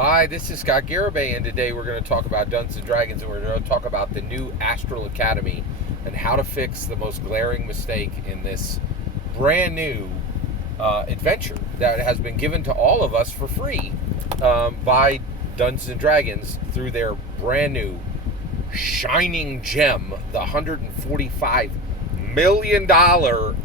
Hi, this is Scott Garibay, and today we're going to talk about Dungeons and Dragons, and we're going to talk about the new Astral Academy and how to fix the most glaring mistake in this brand new adventure that has been given to all of us for free by Dungeons and Dragons through their brand new shining gem, the $145 million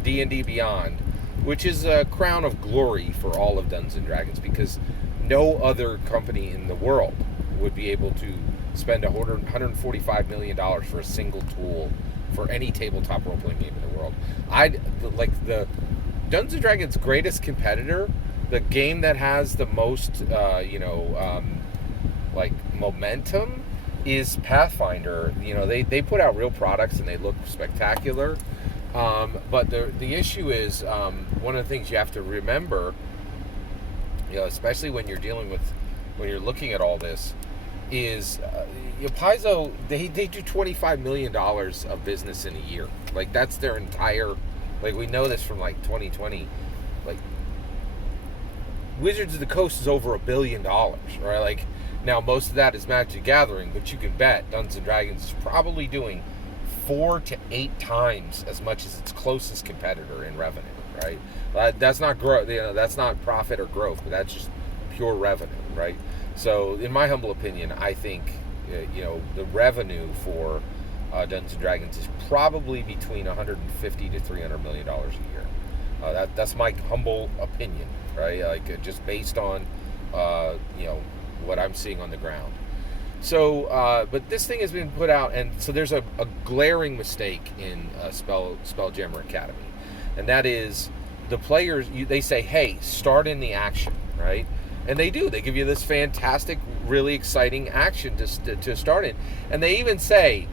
D&D Beyond, which is a crown of glory for all of Dungeons and Dragons because no other company in the world would be able to spend $145 million for a single tool for any tabletop role-playing game in the world. I'd like the Dungeons and Dragons' greatest competitor, the game that has the most, momentum, is Pathfinder. They put out real products and they look spectacular. But the issue is one of the things you have to remember, especially when you're looking at all this, is Paizo, they do $25 million of business in a year. Like, that's their entire, we know this from 2020. Wizards of the Coast is over $1 billion, right? Now most of that is Magic the Gathering, but you can bet Dungeons and Dragons is probably doing 4 to 8 times as much as its closest competitor in revenue, right? That's not growth, that's not profit or growth, but that's just pure revenue, right? So, in my humble opinion, I think the revenue for Dungeons and Dragons is probably between $150 to $300 million a year. That's my humble opinion, right? Just based on what I'm seeing on the ground. So, but this thing has been put out, and so there's a glaring mistake in Spelljammer Academy, and that is the players. They say, "Hey, start in the action," right? And they do. They give you this fantastic, really exciting action to start in, and they even say,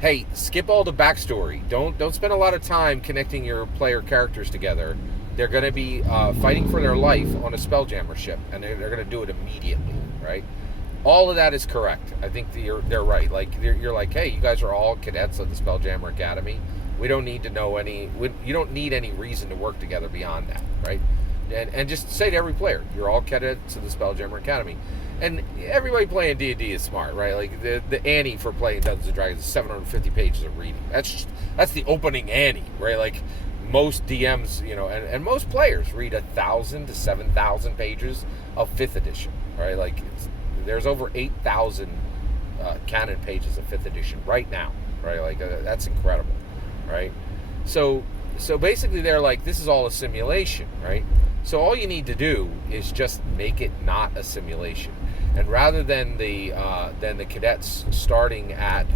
"Hey, skip all the backstory. Don't spend a lot of time connecting your player characters together. They're going to be fighting for their life on a Spelljammer ship, and they're going to do it immediately, right?" All of that is correct. I think they're right. You're like, hey, you guys are all cadets of the Spelljammer Academy. We don't need to know you don't need any reason to work together beyond that, right? And just say to every player, you're all cadets of the Spelljammer Academy. And everybody playing D&D is smart, right? The Annie for playing Dungeons and Dragons is 750 pages of reading. That's the opening Annie, right? Most DMs, and most players read 1,000 to 7,000 pages of 5th edition, right? There's over 8,000 canon pages of 5th edition right now, right? That's incredible, right? So basically they're like, this is all a simulation, right? So all you need to do is just make it not a simulation. And rather than the cadets starting at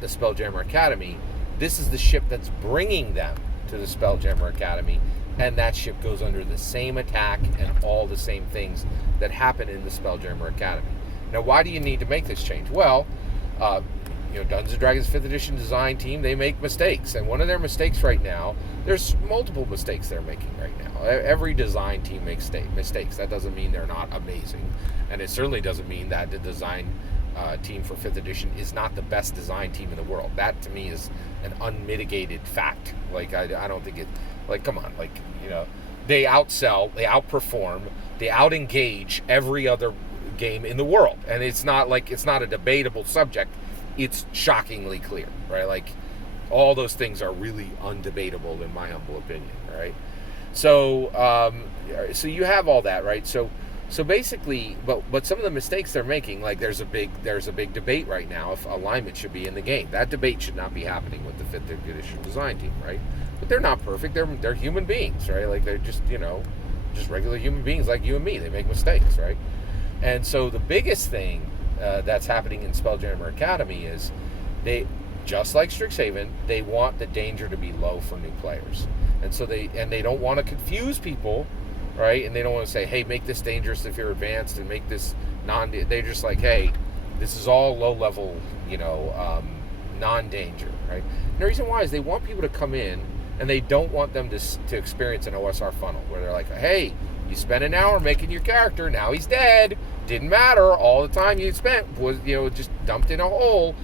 the Spelljammer Academy, this is the ship that's bringing them to the Spelljammer Academy, and that ship goes under the same attack and all the same things that happen in the Spelljammer Academy. Now, why do you need to make this change? Well, Dungeons & Dragons 5th edition design team, they make mistakes. And one of their mistakes right now, there's multiple mistakes they're making right now. Every design team makes mistakes. That doesn't mean they're not amazing. And it certainly doesn't mean that the design team for 5th edition is not the best design team in the world. That, to me, is an unmitigated fact. I don't think it... come on. They outsell, they outperform, they outengage every other game in the world. And it's not a debatable subject. It's shockingly clear, right? All those things are really undebatable in my humble opinion, right? So you have all that, right? So basically, but some of the mistakes they're making, there's a big debate right now if alignment should be in the game. That debate should not be happening with the 5th edition design team, right? But they're not perfect. They're human beings, right? They're just just regular human beings like you and me. They make mistakes, right? And so the biggest thing that's happening in Spelljammer Academy is they, just like Strixhaven, they want the danger to be low for new players, and so they don't want to confuse people, right? And they don't want to say, hey, make this dangerous if you're advanced and make this they're just like, hey, this is all low level, non-danger, right? And the reason why is they want people to come in and they don't want them to experience an OSR funnel where they're like, hey, you spent an hour making your character, now he's dead, didn't matter, all the time you spent was, just dumped in a hole.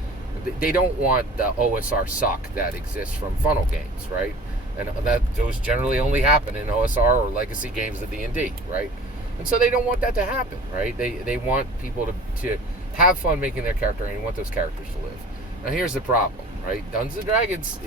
They don't want the OSR suck that exists from funnel games, right? And those generally only happen in OSR or legacy games of D&D, right? And so they don't want that to happen, right? They want people to have fun making their character, and want those characters to live. Now here's the problem, right? Dungeons and Dragons,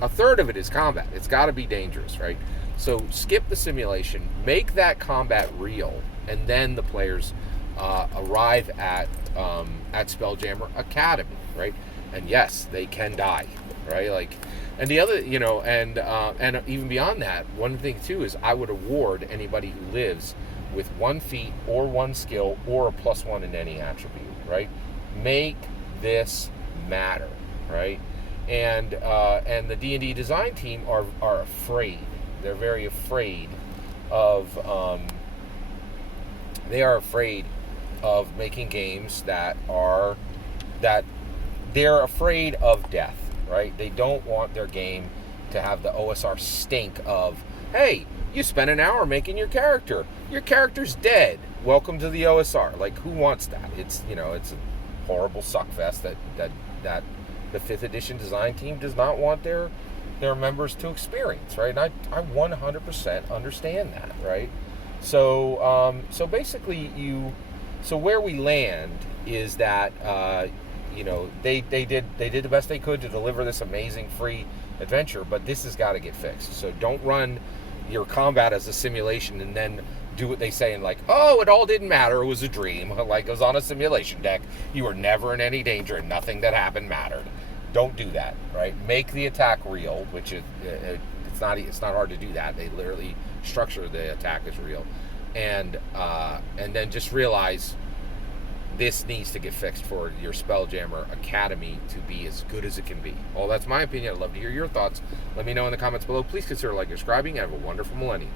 a third of it is combat. It's got to be dangerous, right? So skip the simulation, make that combat real, and then the players arrive at Spelljammer Academy, right? And yes, they can die, right? Like, and the other, and even beyond that, one thing too is I would award anybody who lives with 1 feat or 1 skill or a +1 in any attribute, right? Make this matter, right? And the D&D design team are afraid. They're very afraid of. They are afraid of making games that they're afraid of death, right? They don't want their game to have the OSR stink of, hey, you spent an hour making your character. Your character's dead. Welcome to the OSR. Like, who wants that? It's it's a horrible suckfest that the 5th edition design team does not want their members to experience, right? And I 100% understand that, right? So basically where we land is that they did the best they could to deliver this amazing free adventure, but this has got to get fixed. So don't run your combat as a simulation and then do what they say and like, oh, it all didn't matter, it was a dream, like it was on a simulation deck, you were never in any danger and nothing that happened mattered. Don't do that, right? Make the attack real, which it's not hard to do that. They literally structure the attack as real, and then just realize this needs to get fixed for your Spelljammer Academy to be as good as it can be. Well, that's my opinion. I'd love to hear your thoughts. Let me know in the comments below. Please consider liking and subscribing. Have a wonderful millennium.